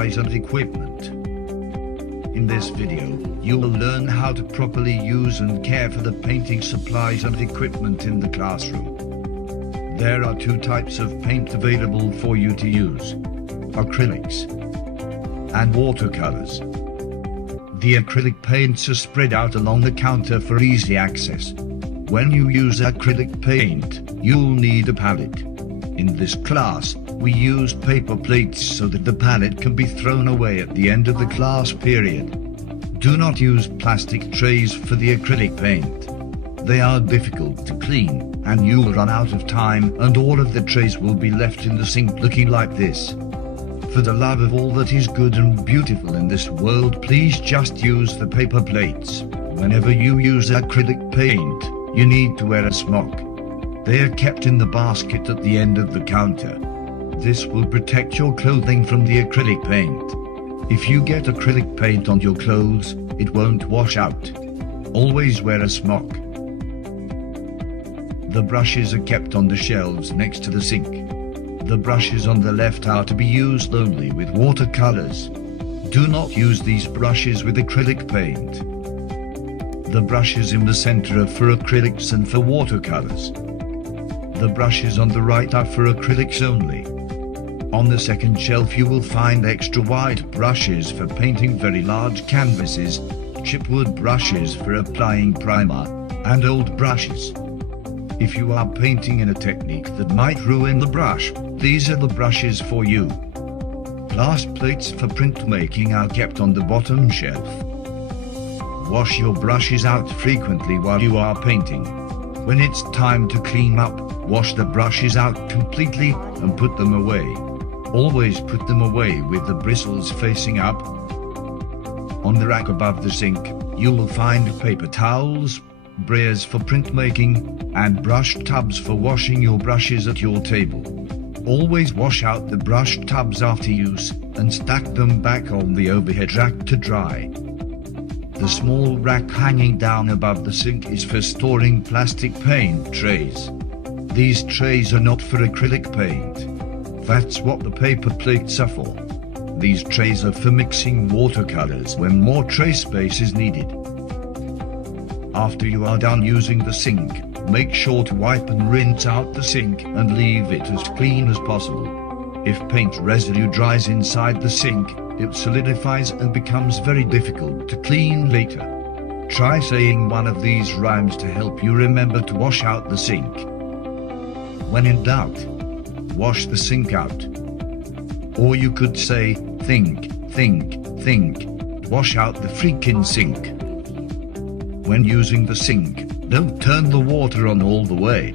supplies and equipment. In this video, you will learn how to properly use and care for the painting supplies and equipment in the classroom. There are two types of paint available for you to use: acrylics and watercolors. The acrylic paints are spread out along the counter for easy access. When you use acrylic paint, you'll need a palette. In this class, we use paper plates so that the palette can be thrown away at the end of the class period. Do not use plastic trays for the acrylic paint. They are difficult to clean, and you'll run out of time and all of the trays will be left in the sink looking like this. For the love of all that is good and beautiful in this world, please just use the paper plates. Whenever you use acrylic paint, you need to wear a smock. They are kept in the basket at the end of the counter. This will protect your clothing from the acrylic paint. If you get acrylic paint on your clothes, it won't wash out. Always wear a smock. The brushes are kept on the shelves next to the sink. The brushes on the left are to be used only with watercolors. Do not use these brushes with acrylic paint. The brushes in the center are for acrylics and for watercolors. The brushes on the right are for acrylics only. On the second shelf you will find extra wide brushes for painting very large canvases, chipwood brushes for applying primer, and old brushes. If you are painting in a technique that might ruin the brush, these are the brushes for you. Glass plates for printmaking are kept on the bottom shelf. Wash your brushes out frequently while you are painting. When it's time to clean up, wash the brushes out completely and put them away. Always put them away with the bristles facing up. On the rack above the sink, you will find paper towels, braiers for printmaking, and brush tubs for washing your brushes at your table. Always wash out the brush tubs after use and stack them back on the overhead rack to dry. The small rack hanging down above the sink is for storing plastic paint trays. These trays are not for acrylic paint. That's what the paper plates are for. These trays are for mixing watercolors when more tray space is needed. After you are done using the sink, make sure to wipe and rinse out the sink and leave it as clean as possible. If paint residue dries inside the sink, it solidifies and becomes very difficult to clean later. Try saying one of these rhymes to help you remember to wash out the sink. When in doubt, wash the sink out. Or you could say, think, wash out the freaking sink. When using the sink, don't turn the water on all the way.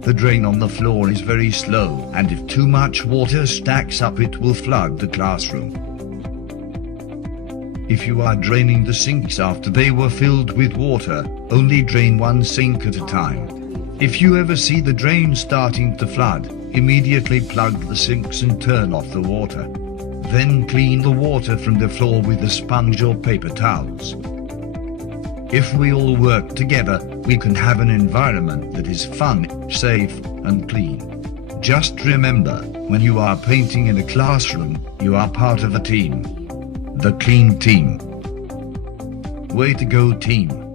The drain on the floor is very slow, and if too much water stacks up, it will flood the classroom. If you are draining the sinks after they were filled with water, only drain one sink at a time. If you ever see the drain starting to flood, immediately plug the sinks and turn off the water. Then clean the water from the floor with a sponge or paper towels. If we all work together, we can have an environment that is fun, safe, and clean. Just remember, when you are painting in a classroom, you are part of a team. The clean team. Way to go, team.